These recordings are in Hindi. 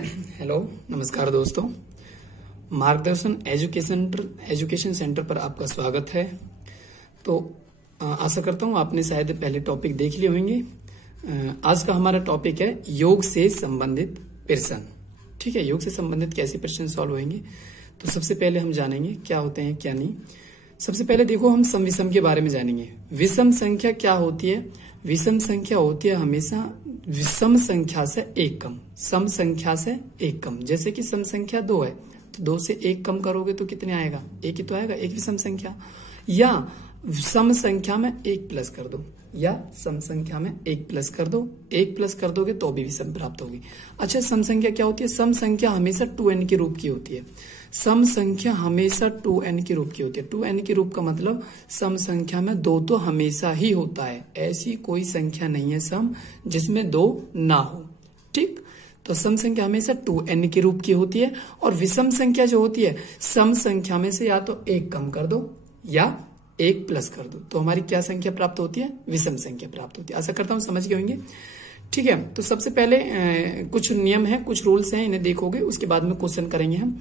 हेलो, नमस्कार दोस्तों। मार्गदर्शन एजुकेशन सेंटर पर आपका स्वागत है। तो आशा करता हूँ आपने शायद पहले टॉपिक देख लिए होंगे। आज का हमारा टॉपिक है योग से संबंधित प्रश्न। ठीक है, योग से संबंधित कैसे प्रश्न सॉल्व होंगे। तो सबसे पहले हम जानेंगे क्या होते हैं क्या नहीं। सबसे पहले देखो, हम सम विषम के बारे में जानेंगे। विषम संख्या क्या होती है? विषम संख्या होती है हमेशा विषम संख्या से एक कम, सम संख्या से एक कम। जैसे कि सम संख्या 2 है तो 2 से 1 कम करोगे तो कितने आएगा? 1 ही तो आएगा, एक विषम संख्या। या सम संख्या में 1 प्लस कर दो, या सम संख्या में 1 प्लस कर दो, 1 प्लस कर दोगे तो भी विषम प्राप्त होगी। अच्छा, सम संख्या क्या होती है? सम संख्या हमेशा 2n के रूप की होती है। सम संख्या हमेशा 2n के रूप की होती है। 2n के रूप का मतलब सम संख्या में 2 तो हमेशा ही होता है। ऐसी कोई संख्या नहीं है सम जिसमें 2 ना हो। ठीक, तो सम संख्या हमेशा 2n के रूप की होती है। और विषम संख्या जो होती है, सम संख्या में से या तो 1 कम कर दो या 1 प्लस कर दो, तो हमारी क्या संख्या प्राप्त होती है? विषम संख्या प्राप्त होती है। आशा करता हूं समझ गए होंगे। ठीक है, तो सबसे पहले कुछ नियम है, कुछ रूल्स हैं, इन्हें देखोगे, उसके बाद में क्वेश्चन करेंगे हम।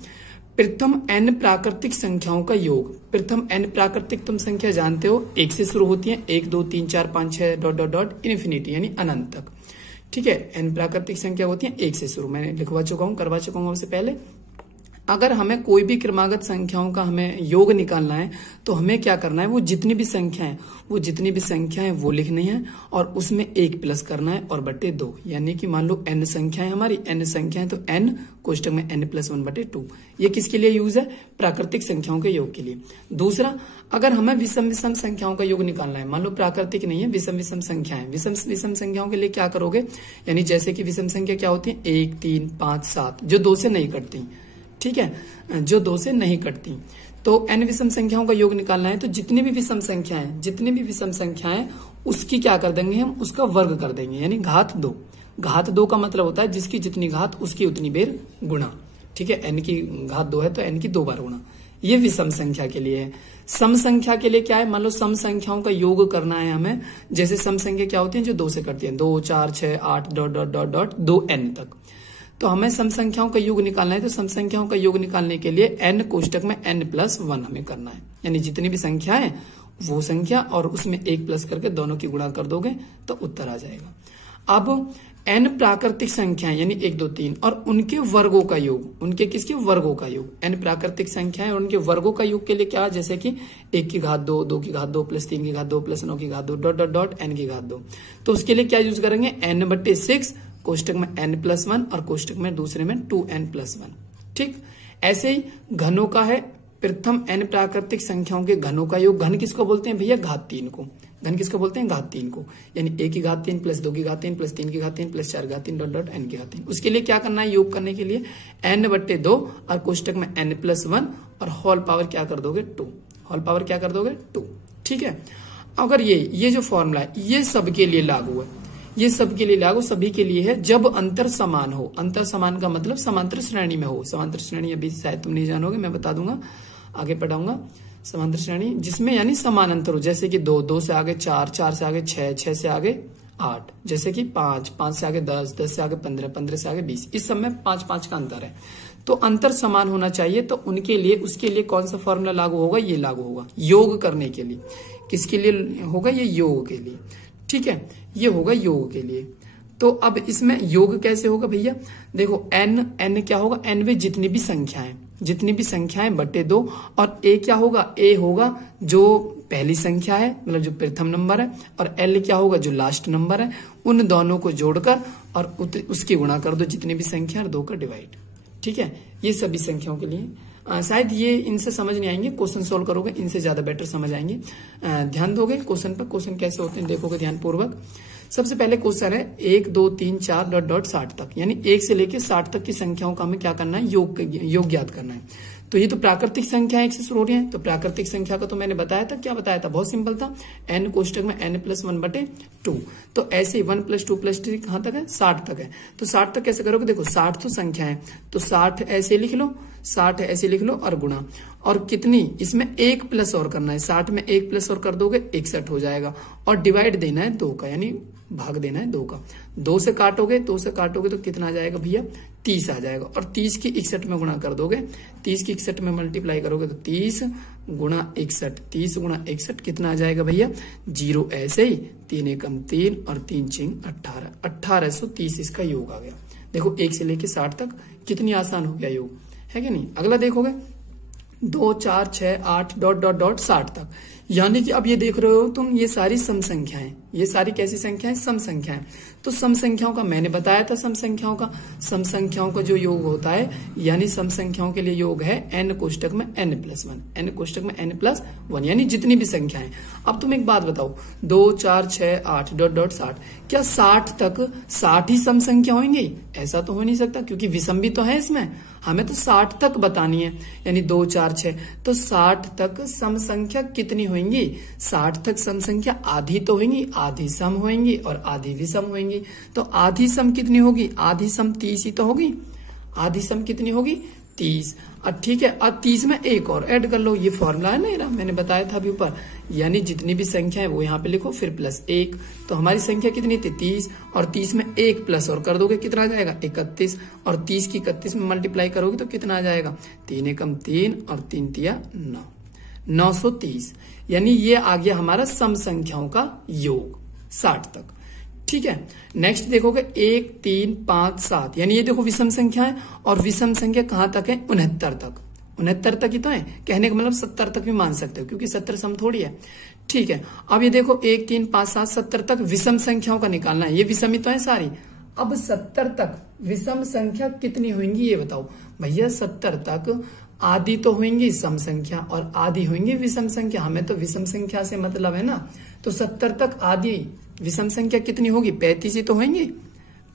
प्रथम n प्राकृतिक संख्याओं का योग। प्रथम n प्राकृतिक तुम संख्या जानते हो, 1 से शुरू होती है। 1 2 3 4 5 6 डॉट डॉट डॉट इन्फिनिटी यानी अनंत तक। ठीक है, n प्राकृतिक संख्या होती है 1 से शुरू। मैंने लिखवा चुका हूं, करवा चुका हूं उससे पहले। अगर हमें कोई भी क्रमागत संख्याओं का हमें योग निकालना है तो हमें क्या करना है? वो जितनी भी संख्याएं वो लिखनी है और उसमें 1 प्लस करना है और बटे 2। यानी कि मान लो n संख्याएं, हमारी n संख्याएं, तो n कोष्टक में n प्लस 1 बटे 2। ये किसके लिए यूज है? प्राकृतिक संख्याओं के योग के लिए। दूसरा, अगर हमें विषम विषम संख्याओं का योग निकालना है, मान लो प्राकृतिक नहीं है, विषम विषम संख्याएं, विषम विषम संख्याओं के लिए क्या करोगे? यानी जैसे कि विषम संख्या क्या होती है? 1 3 5 7, जो 2 से नहीं कटती। ठीक है, जो 2 से नहीं कटती। तो n विषम संख्याओं का योग निकालना है तो जितनी भी विषम संख्याएं उसकी क्या कर देंगे हम? उसका वर्ग कर देंगे, यानी घात 2। घात 2 का मतलब होता है जिसकी जितनी घात उसकी उतनी बेर गुणा। ठीक है, n की घात 2 है तो n की 2 बार गुणा। ये विषम संख्या के लिए है। सम संख्या के लिए क्या है? मान लो सम संख्याओं का योग करना है हमें। जैसे सम संख्या क्या होती है? जो 2 से कटती है, 2 4 6 8 dot dot dot dot 2n तक। तो हमें सम संख्याओं का योग निकालना है, तो सम संख्याओं का योग निकालने के लिए n कोष्टक में n प्लस 1 हमें करना है। यानी जितनी भी संख्या है वो संख्या और उसमें 1 प्लस करके दोनों की गुणा कर दोगे तो उत्तर आ जाएगा। अब n प्राकृतिक संख्याएं यानी 1 2 3 और उनके वर्गों का योग, उनके किसके वर्गों का योग, n प्राकृतिक संख्याएं और उनके वर्गों का योग के लिए क्या? जैसे कि 1 की घात 2, 2 की घात 2 प्लस 3 की घात 2 प्लस 9 की घात 2 डॉट डॉट डॉट n की घात 2। तो उसके लिए क्या यूज करेंगे? n बटे 6 कोष्टक में n प्लस 1 और कोष्टक में दूसरे में 2n प्लस 1। ठीक, ऐसे ही घनों का है। प्रथम n प्राकृतिक संख्याओं के घनों का योग। घन किसको बोलते हैं भैया? घात 3 को। घन किसको बोलते हैं? घात 3 को। यानी 1 की घात 3 प्लस 2 की घात 3 प्लस 3 की घात 3 प्लस 4 की घात 3 डॉट डॉट n की घात 3। उसके लिए क्या करना है? योग करने के लिए n बटे 2 और कोष्टक में n प्लस 1 और होल पावर क्या कर दोगे? 2। होल पावर क्या कर दोगे? 2। ठीक है, अगर ये जो फॉर्मूला है ये सबके लिए लागू है, ये सबके लिए लागू, सभी के लिए है जब अंतर समान हो। अंतर समान का मतलब समांतर श्रेणी में हो। समांतर श्रेणी अभी शायद तुम नहीं जानोगे, मैं बता दूंगा, आगे पढ़ाऊंगा। समांतर श्रेणी जिसमें यानी समान अंतर हो, जैसे कि 2 2 से आगे 4 4 से आगे 6 6 से आगे 8, जैसे कि 5 5 से आगे 10 10 से आगे 15 15 से आगे 20। इस सब में 5 5 का अंतर है, तो अंतर समान होना चाहिए। तो उनके लिए, उसके लिए कौन सा फॉर्मूला लागू होगा? ये लागू होगा योग करने के लिए। किसके लिए होगा? ये योग के लिए। ठीक है, ये होगा योग के लिए। तो अब इसमें योग कैसे होगा भैया? देखो n क्या होगा? n में जितनी भी संख्याएं बटे 2 और a क्या होगा? a होगा जो पहली संख्या है, मतलब जो प्रथम नंबर है, और l क्या होगा? जो लास्ट नंबर है। उन दोनों को जोड़कर और उसकी गुणा कर दो जितनी भी संख्या और 2 का डिवाइड। ठीक है, ये सभी संख्याओं के लिए। शायद ये इनसे समझ नहीं आएंगे, क्वेश्चन सोल्व करोगे इनसे ज्यादा बेटर समझ आएंगे। ध्यान दोगे क्वेश्चन पर, क्वेश्चन कैसे होते हैं देखोगे ध्यान पूर्वक। सबसे पहले क्वेश्चन है 1 2 3 4 डॉट डॉट 60 तक, यानी 1 से लेकर 60 तक की संख्याओं का हमें क्या करना है? योग ज्ञात करना है। तो ये तो प्राकृतिक संख्या 1 से शुरू हो रही है, तो प्राकृतिक संख्या का तो मैंने बताया था, क्या बताया था? बहुत सिंपल था, n कोष्टक में n प्लस 1 बटे 2। तो ऐसे ही 1 प्लस 2 प्लस 3 कहां तक है? 60 तक है। तो 60 तक कैसे करोगे? देखो 60 तो संख्या है, तो 60 ऐसे लिख लो, 60 ऐसे लिख लो और गुणा, और कितनी? इसमें 1 प्लस और करना है। 60 में 1 प्लस और कर दोगे 61 हो जाएगा, और डिवाइड देना है 2 का, यानी भाग देना है 2 का। 2 से काटोगे तो कितना आ जाएगा भैया 30 आ जाएगा। और 30 की 61 में गुणा कर दोगे, 30 की 61 में मल्टीप्लाई करोगे तो 30 गुणा 61, 30 गुणा 61 कितना आ जाएगा भैया 0। ऐसे ही 3 एकम 3 और 3 चिंग 18, 1830 इसका योग आ गया। देखो 1 से लेके 60 तक कितनी आसान हो गया योग, है कि नहीं। अगला देखोगे 2 4 6 8 डॉट डॉट डॉट 60 तक, यानी कि अब ये देख रहे हो तुम, ये सारी सम संख्याएं, ये सारी कैसी संख्याएं, सम संख्याएं। तो सम संख्याओं का मैंने बताया था, सम संख्याओं का जो योग होता है, यानी सम संख्याओं के लिए योग है n कोष्टक में n+1, n कोष्टक में n+1, यानी जितनी भी संख्याएं। अब तुम एक बात बताओ, 2 4 6 8 डॉट डॉट 60, क्या 60 तक 60 ही सम संख्या होंगी? ऐसा तो हो नहीं सकता, क्योंकि विषम भी तो है इसमें, हमें तो 60 तक बतानी है, यानी 2 4 6। तो 60 तक सम संख्या कितनी होंगी? 60 तक सम संख्या आधी तो होंगी, आधी सम होंगी और आधी विषम होंगी। तो आधी सम कितनी होगी? आधी सम 30 ही तो होगी। आधी सम कितनी होगी? 30। ठीक है, अब 30 में एक और ऐड कर लो, ये फॉर्मूला है ना, मैंने बताया था अभी ऊपर, यानी जितनी भी संख्या है वो यहाँ पे लिखो, फिर +1। तो हमारी संख्या कितनी थी? 30, और 30 में एक प्लस और कर दोगे कितना आ जाएगा? 31। और 30 की 31 में मल्टीप्लाई करोगे तो कितना आ जाएगा? 3 एकम 3 और 3 तिया 9, 930। यानी ये आ गया हमारा सम संख्याओं का योग 60 तक। ठीक है, नेक्स्ट देखोगे 1 3 5 7, यानी ये देखो विषम संख्या है, और विषम संख्या कहां तक है? 69 तक। 69 तक ही तो है, कहने का मतलब 70 तक भी मान सकते हो, क्योंकि 70 सम थोड़ी है। ठीक है, अब ये देखो 1 3 5 7 70 तक विषम संख्याओं का निकालना है, ये विषम ही तो है सारी। अब 70 तक विषम संख्या कितनी होंगी ये बताओ भैया। 70 तक आधी तो होंगी सम संख्या और आधी होंगी विषम संख्या, हमें तो विषम संख्या से मतलब है ना। तो 70 तक आधी विषम संख्या कितनी होगी? 35 ही तो होंगी,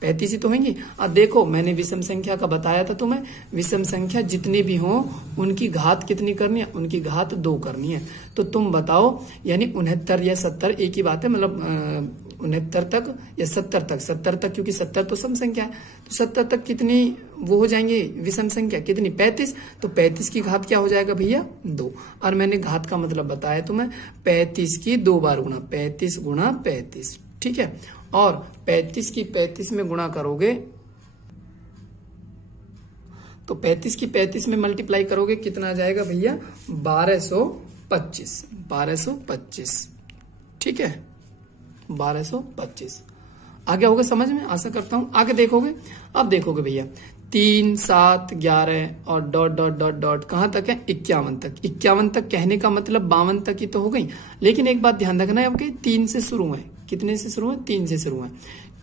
35 ही तो होंगी। अब देखो मैंने विषम संख्या का बताया था तुम्हें, विषम संख्या जितनी भी हो उनकी घात कितनी करनी है? उनकी घात 2 करनी है। तो तुम बताओ, यानी 69 या 70 एक ही बात है, मतलब 69 तक या 70 तक, क्योंकि 70 तो सम संख्या है, तो 70 तक कितनी वो हो जाएंगे विषम संख्या? कितनी? 35। तो 35 की घात क्या हो जाएगा भैया? 2। और मैंने घात का मतलब बताया तुम्हें, 35 की 2 बार गुणा, 35 गुणा 35। ठीक है, और 35 की 35 में गुणा करोगे तो 35 की 35 में मल्टीप्लाई करोगे कितना आ जाएगा भैया? 1225, 1225। ठीक है, 1225 आ गया होगा समझ में, आशा करता हूं। आगे देखोगे, अब देखोगे भैया 3 7 11 और डॉट डॉट डॉट डॉट कहां तक है? 51 तक। 51 तक कहने का मतलब 52 तक ही तो हो गई। लेकिन एक बात ध्यान रखना है, आपके 3 से शुरू है। कितने से शुरू है? 3 से शुरू है।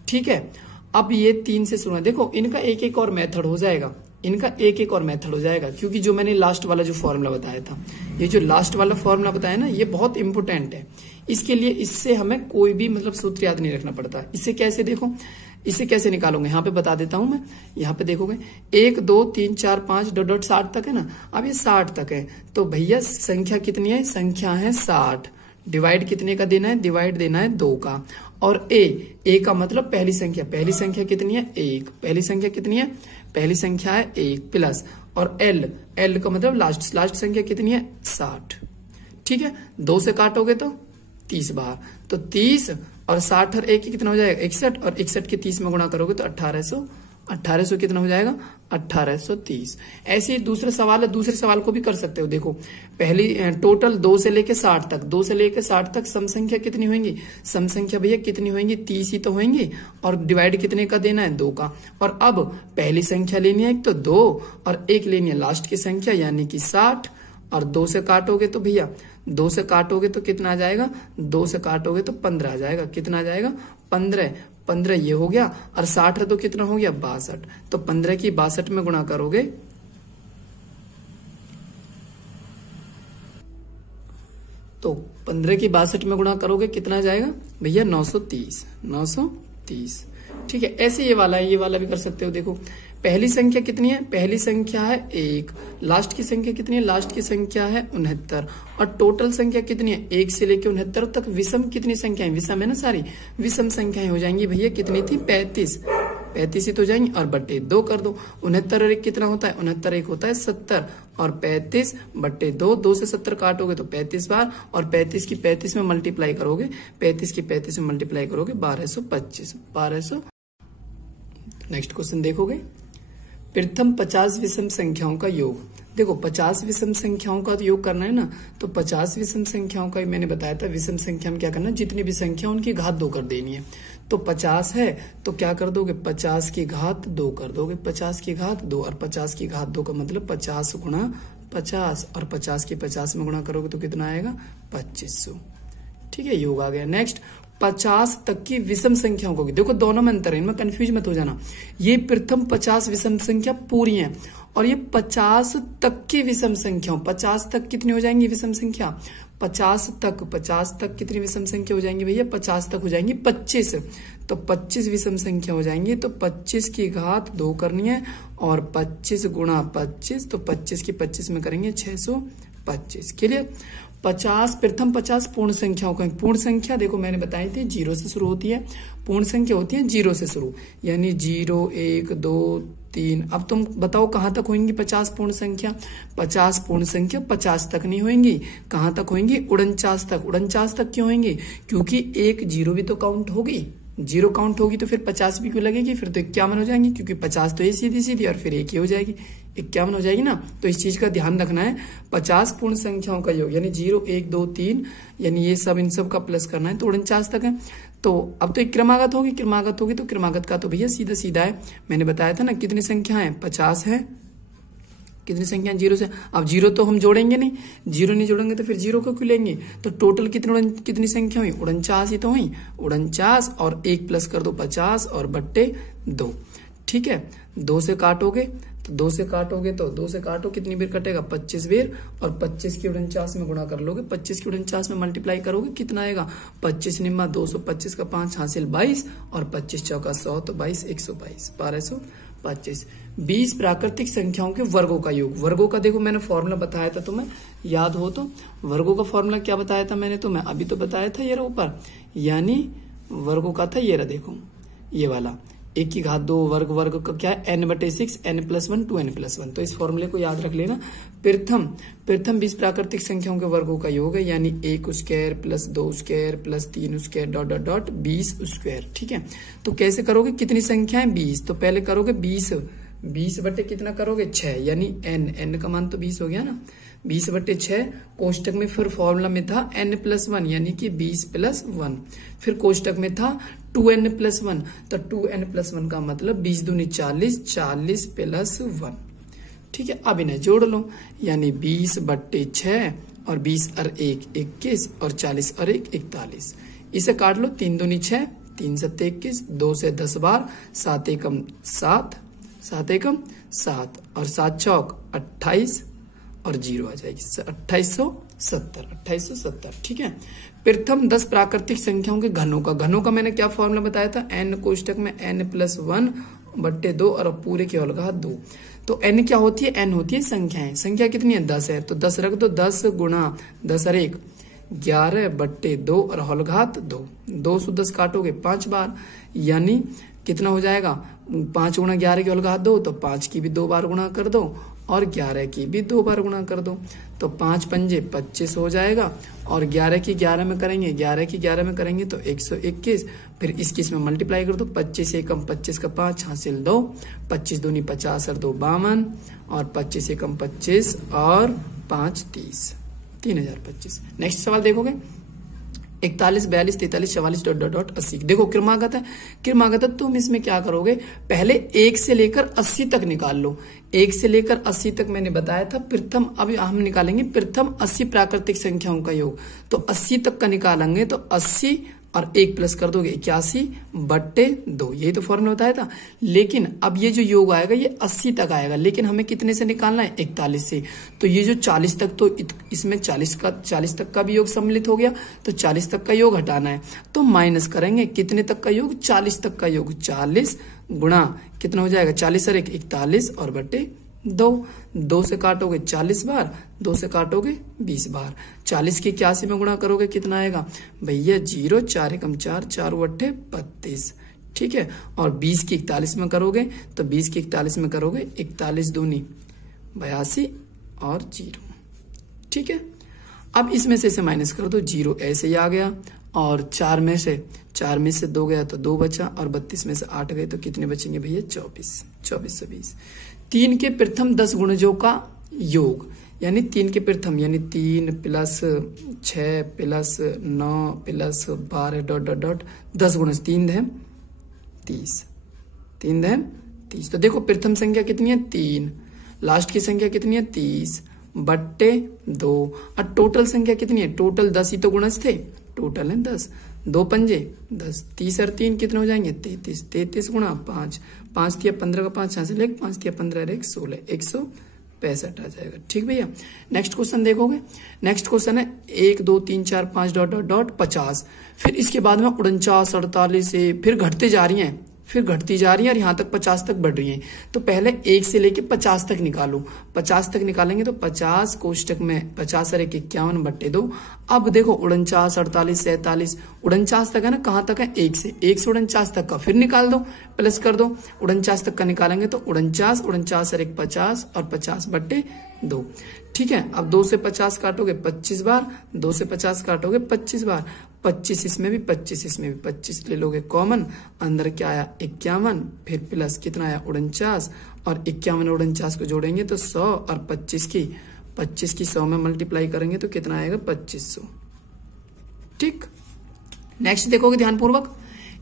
ठीक है, अब ये 3 से शुरू है। देखो इनका एक एक और मेथड हो जाएगा, इनका एक एक और मेथड हो जाएगा, क्योंकि जो मैंने लास्ट वाला जो फॉर्मूला बताया था, ये जो लास्ट वाला फॉर्मूला बताया ना, ये बहुत इंपोर्टेंट है। इसके लिए इससे हमें कोई भी मतलब सूत्र याद नहीं रखना पड़ता। इससे कैसे देखो, इसे कैसे निकालोगे यहाँ पे बता देता हूं मैं। यहाँ पे देखोगे 1 2 3 4 5 डॉट डॉट 60 तक है ना। अब ये 60 तक है, तो भैया संख्या कितनी है? संख्या है 60। डिवाइड कितने का देना है? डिवाइड देना है 2 का। और ए का मतलब पहली संख्या, पहली संख्या कितनी है? 1। पहली संख्या कितनी है? पहली संख्या है 1 प्लस, और एल का मतलब लास्ट संख्या कितनी है? 60। ठीक है, 2 से काटोगे तो 30 बार, तो 30 और 60 और 1 कितना हो जाएगा? 61, और 61 के 30 में गुणा करोगे तो 1800 कितना हो जाएगा? 1830। ऐसे ही दूसरा सवाल है, दूसरे सवाल को भी कर सकते हो। देखो पहली टोटल 2 से लेके 60 तक, 2 से लेके 60 तक सम संख्या कितनी होंगी? सम संख्या भैया कितनी होंगी? 30 ही तो होंगी, और डिवाइड कितने का देना है? 2 का। और अब पहली संख्या लेनी है एक तो 2, और एक लेनी है लास्ट की संख्या यानी कि 60, और 2 से काटोगे तो भैया 2 से काटोगे तो कितना आ जाएगा? 2 से काटोगे तो 15 आ जाएगा। कितना आ जाएगा? 15 ये हो गया, और 60 है तो कितना हो गया? 62। तो 15 की 62 में गुणा करोगे तो 15 की 62 में गुणा करोगे कितना आ जाएगा भैया? 930, 930। ठीक है, ऐसे ये वाला है, ये वाला भी कर सकते हो। देखो पहली संख्या कितनी है? पहली संख्या है 1। लास्ट की संख्या कितनी है? लास्ट की संख्या है 69, और टोटल संख्या कितनी है? 1 से लेकर 69 तक। विषम कितनी संख्याएं? विषम है ना सारी, विषम संख्याएं हो जाएंगी भैया। कितनी थी? 35। 35 ही तो जाएंगे और बटे 2 कर दो। 69 और 1 कितना होता है, 69 1 होता है 70 और 35 बटे 2, 2 से 70 काटोगे तो 35 बार और 35 की 35 में मल्टीप्लाई करोगे, 35 की 35 में मल्टीप्लाई करोगे 1225। 1200। नेक्स्ट क्वेश्चन देखोगे, प्रथम 50 विषम संख्याओं का योग। देखो 50 विषम संख्याओं का योग करना है ना, तो 50 विषम संख्याओं का मैंने बताया था, विषम संख्या में क्या करना है, जितनी भी संख्या उनकी घात 2 कर देनी है। तो 50 है तो क्या कर दोगे, 50 की घात 2 कर दोगे, 50 की घात 2 और 50 की घात 2 का मतलब 50 गुणा 50 और 50 की 50 में गुणा करोगे तो कितना आएगा, 2500। ठीक है, योग आ गया। नेक्स्ट 50 तक की विषम संख्याओं को, देखो दोनों में अंतर है, इनमें कंफ्यूज मत हो जाना। ये प्रथम 50 विषम संख्या पूरी है और ये 50 तक की विषम संख्याओं, 50 तक कितनी हो जाएंगी विषम संख्या, 50 तक कितनी विषम संख्या हो जाएंगी भैया, 50 तक हो जाएंगी 25, तो 25 विषम संख्या हो जाएंगी। तो 25 की घात 2 करनी है और 25 गुणा 25, तो 25 की 25 में करेंगे 625। क्लियर। 50 प्रथम 50 पूर्ण संख्याओं का, पूर्ण संख्या देखो मैंने बताई थी 0 से शुरू होती है, पूर्ण संख्या होती है 0 से शुरू, यानी 0 1 2 3। अब तुम बताओ कहां तक होंगी 50 पूर्ण संख्या, 50 पूर्ण संख्या 50 तक नहीं होंगी, कहां तक होंगी, 49 तक। 49 तक क्यों होंगी, क्योंकि एक 0 भी तो काउंट होगी, 0 काउंट होगी तो फिर 50 भी क्यों लगेगी, फिर तो 51 हो जाएंगी, क्योंकि 50 तो ये सीधी सीधी और फिर 1 ही हो जाएगी, 51 हो जाएगी ना। तो इस चीज का ध्यान रखना है, 50 पूर्ण संख्याओं का योग यानी 0 1 2 3, यानी ये सब इन सब का प्लस करना है, तो 49 तक है। तो अब तो एक क्रमागत होगी, क्रमागत होगी तो क्रमागत का तो भैया सीधा सीधा है, मैंने बताया था ना कितनी संख्या है, 50 है, कितनी संख्या 0 से। अब 0 तो हम जोड़ेंगे नहीं, 0 नहीं जोड़ेंगे तो फिर 0 को क्यों लेंगे, तो टोटल कितनी संख्या हुई, 49 ही तो हुई, 49 और 1 प्लस कर दो 50 और बट्टे 2। ठीक है, 2 से काटोगे तो 2 से काटोगे तो 2 से काटो कितनी बेर कटेगा, 25 बेर, और 25 की 49 में गुणा कर लोगे, 25 की 49 में मल्टीप्लाई करोगे कितना आएगा, 25 निम्मा 225 का 5 हासिल 22 और 25 चौका 100, तो 22 122, 1225। 20 प्राकृतिक संख्याओं के वर्गों का योग। वर्गों का देखो मैंने फॉर्मूला बताया था तुम्हें, याद हो तो, वर्गों का फॉर्मूला क्या बताया था मैंने तुम्हें, अभी तो बताया था ये रहा ऊपर, यानी वर्गों का था ये रहा, देखो ये वाला 1 की घात 2 वर्ग का क्या है, n/6 n+1 2n+1। तो इस फॉर्मूले को याद रख लेना। प्रथम 20 प्राकृतिक संख्याओं के वर्गों का योग है, यानी 1 square plus 2 square plus 3 square dot dot dot 20 square. ठीक है, तो कैसे करोगे, कितनी संख्या है 20, तो पहले करोगे 20 बटे कितना करोगे 6, यानी n का मान तो 20 हो गया ना, 20 बटे 6, कोष्टक में फिर फॉर्मूला में था n+1 यानी कि 20 + 1, फिर कोष्टक में था 2n+1, तो 2n+1 का मतलब 20 दूनी 40, 40 + 1। ठीक है, अब इन्हें जोड़ लो, यानी 20 बटे 6 और 20 और 1 21 और 40 और 1 41। इसे काट लो, 3 दूनी 6, 3 7 21, 2 से 10 बार, 7 एकम 7, 7 एकम 7 और 7 चौक 28 और 0 आ जाएगी 2870। ठीक है, प्रथम 10 प्राकृतिक संख्याओं के घनों का मैंने क्या फॉर्मूला बताया था, n कोष्टक में n+1 बट्टे 2 और पूरे की होल घात 2। तो n क्या होती है, n होती है संख्याएं, संख्या कितनी है 10 है, तो 10 रख दो, 10 गुणा 10 और 1 11 बट्टे 2 और होल घात 2, 2 से 10 काटोगे 5 बार, यानी कितना हो जाएगा, 5 गुणा 11 की होल घात 2, तो 5 की भी 2 बार गुणा कर दो और 11 की भी 2 बार गुणा कर दो, तो 5 पंजे 25 हो जाएगा, और 11 की 11 में करेंगे, 11 की 11 में करेंगे तो 121, फिर इसमें मल्टीप्लाई कर दो, 25 एकम 25 का 5 हासिल 2, 25 दूनी 50 और 2 52, और 25 एकम 25 और 5 30, 3025। नेक्स्ट सवाल देखोगे, 41 42 43 44 डॉट डॉट डॉट 80। देखो क्रमागत है, क्रमागत है, तुम इसमें क्या करोगे, पहले 1 से लेकर 80 तक निकाल लो। 1 से लेकर 80 तक मैंने बताया था प्रथम, अब हम निकालेंगे प्रथम 80 प्राकृतिक संख्याओं का योग। तो 80 तक का निकालेंगे तो 80 और 1 प्लस कर दोगे 81 बट्टे 2, यही तो फॉर्मूला बताया था। लेकिन अब ये जो योग आएगा ये 80 तक आएगा, लेकिन हमें कितने से निकालना है, 41 से। तो ये जो 40 तक, तो इसमें 40 तक का भी योग सम्मिलित हो गया, तो 40 तक का योग हटाना है, तो माइनस करेंगे कितने तक का योग, 40 तक का योग, 40 गुणा कितना हो जाएगा, 40 और 1 41 और बट्टे 2 से काटोगे 40 बार, 2 से काटोगे 20 बार, 40 की 81 में गुणा करोगे कितना आएगा भैया 0, 4 एकम 4, 4 अट्ठे 32। ठीक है। और 20 की 41 में करोगे तो 20 की 41 में करोगे 41 दूनी 82 और 0, ठीक है। अब इसमें से इसे माइनस कर दो, 0 ऐसे ही आ गया और 4 में से 2 गया तो 2 बचा और 32 में से 8 गए तो कितने बचेंगे भैया 24, 24 से 20। 3 के प्रथम 10 गुणजों का योग, यानी 3 के प्रथम यानी 3 plus 6 plus 9 plus 12 dot dot dot 10 गुणज 3 है 30, 3 है 30। तो देखो प्रथम संख्या कितनी है 3, लास्ट की संख्या कितनी है 30 बट्टे 2 और टोटल संख्या कितनी है, टोटल 10 ही तो गुणज थे, टोटल है 10, 2 पंजे 10, 30 और 3 कितने हो जाएंगे 33, 33 गुणा 5, 5 तिया 15 का 5 यहाँ से लेके 5 तिया 15 1 16, 165 आ जाएगा, ठीक भैया। नेक्स्ट क्वेश्चन देखोगे, नेक्स्ट क्वेश्चन है 1 2 3 4 5 डॉट डॉट डॉट 50, फिर इसके बाद में 49 48 से फिर घटते जा रही हैं, फिर घटती जा रही है और यहाँ तक 50 तक बढ़ रही है। तो पहले 1 से लेके 50 तक निकालो, 50 तक निकालेंगे तो 50 कोष्टक में 50 और 1 51 बट्टे 2। अब देखो 49 48 47 49 तक है ना, कहाँ तक है 1 से 49 तक का फिर निकाल दो, प्लस कर दो, 49 तक का निकालेंगे तो 49 49 और 1 50 और 50 बट्टे 2, ठीक है। अब 2 से 50 काटोगे 25 बार, 2 से 50 काटोगे 25 बार, 25 इसमें भी 25 इसमें भी 25 ले लोगे कॉमन, अंदर क्या आया 51, फिर प्लस कितना आया 49 और 51 और 49 को जोड़ेंगे तो 100 और 25 की 100 में मल्टीप्लाई करेंगे तो कितना आएगा 2500, ठीक। नेक्स्ट देखोगे ध्यानपूर्वक,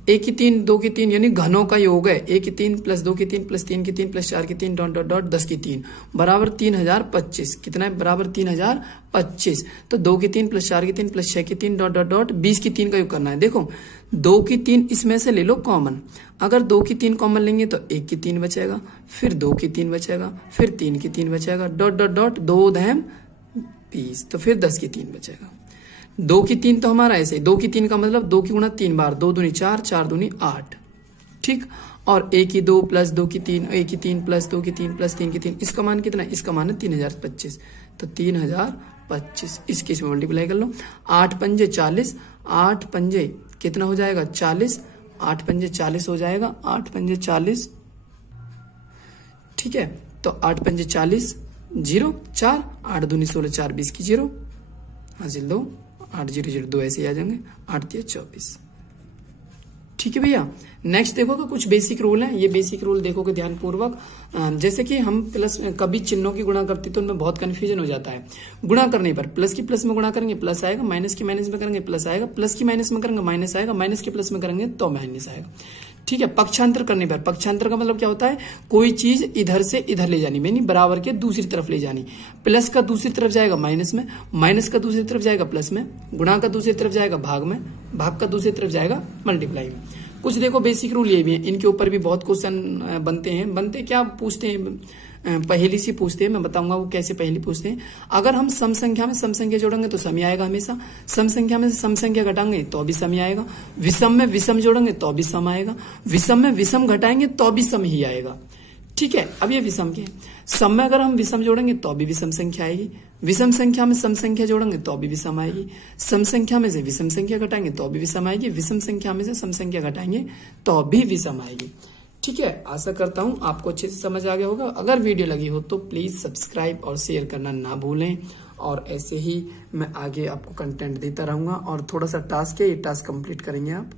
1 की 3 2 की 3 यानी घनों का योग है, 1 की 3 प्लस 2 की 3 प्लस 3 की 3 प्लस 4 की 3 डॉट डॉट डॉट 10 की 3 बराबर 3025, कितना है बराबर 3025। तो 2 की 3 प्लस 4 की 3 प्लस 6 की 3 डॉट डॉट डॉट 20 की 3 का योग करना है। देखो 2 की 3 इसमें से ले लो कॉमन, अगर 2 की 3 कॉमन लेंगे तो 1 की 3 बचेगा, फिर 2 की 3 बचेगा, फिर 3 की 3 बचेगा, डॉट डॉट डॉट 2 दहम 20, तो फिर 10 की 3 बचेगा। 2 की 3 तो हमारा ऐसे, 2 की 3 का मतलब 2 की गुणा 3 बार, 2 दूनी 4 4 दूनी 8, ठीक। और 1 की 2 प्लस 2 की 3 1 की 3 प्लस 2 की 3 प्लस 3 की 3, इसका मान कितना है, इसका मान है 3025, तो 3025 इसके इसमें मल्टीप्लाई कर लो, 8 पंजे 40, 8 पंजे कितना हो जाएगा 40, 8 पंजे 40 हो जाएगा, 8 पंजे 40, ठीक है। तो 8 पंजे 40 0 4 8 दूनी 16 4 20 की 0 हासिल 2 8 0 0 2 ऐसे ही आ जाएंगे, 8 3 24, ठीक है भैया। नेक्स्ट देखोगे कुछ बेसिक रूल है, ये बेसिक रूल देखोगे ध्यानपूर्वक। जैसे कि हम प्लस कभी चिन्हों की गुणा करते तो उनमें बहुत कंफ्यूजन हो जाता है। गुणा करने पर प्लस की प्लस में गुणा करेंगे प्लस आएगा, माइनस की माइनस में करेंगे प्लस आएगा, प्लस की माइनस में करेंगे माइनस आएगा, माइनस की प्लस में करेंगे तो माइनस आएगा, ठीक है। पक्षांतर करने पर, पक्षांतर का मतलब क्या होता है, कोई चीज इधर से इधर ले जानी, यानी बराबर के दूसरी तरफ ले जानी। प्लस का दूसरी तरफ जाएगा माइनस में, माइनस का दूसरी तरफ जाएगा प्लस में, गुणा का दूसरी तरफ जाएगा भाग में, भाग का दूसरी तरफ जाएगा मल्टीप्लाई में। कुछ देखो बेसिक रूल ये भी है, इनके ऊपर भी बहुत क्वेश्चन बनते क्या पूछते हैं, पहेली सी पूछते हैं, मैं बताऊंगा वो कैसे पहेली पूछते हैं। अगर हम सम संख्या में सम संख्या जोड़ेंगे तो सम ही आएगा हमेशा, सम संख्या में सम संख्या घटाएंगे तो भी सम ही आएगा, विषम में विषम जोड़ेंगे तो भी सम आएगा, विषम में विषम घटाएंगे तो भी सम ही आएगा, ठीक है। अब ये विषम के, सम में अगर हम विषम जोड़ेंगे तो भी विषम संख्या आएगी, विषम संख्या में सम संख्या जोड़ेंगे तो भी विषम आएगी, सम संख्या में से विषम संख्या घटाएंगे तो भी विषम आएगी, विषम संख्या में से सम संख्या घटाएंगे तो भी विषम आएगी, ठीक है। आशा करता हूं आपको अच्छे से समझ आ गया होगा। अगर वीडियो लगी हो तो प्लीज सब्सक्राइब और शेयर करना ना भूलें, और ऐसे ही मैं आगे आपको कंटेंट देता रहूंगा। और थोड़ा सा टास्क है, ये टास्क कंप्लीट करेंगे आप।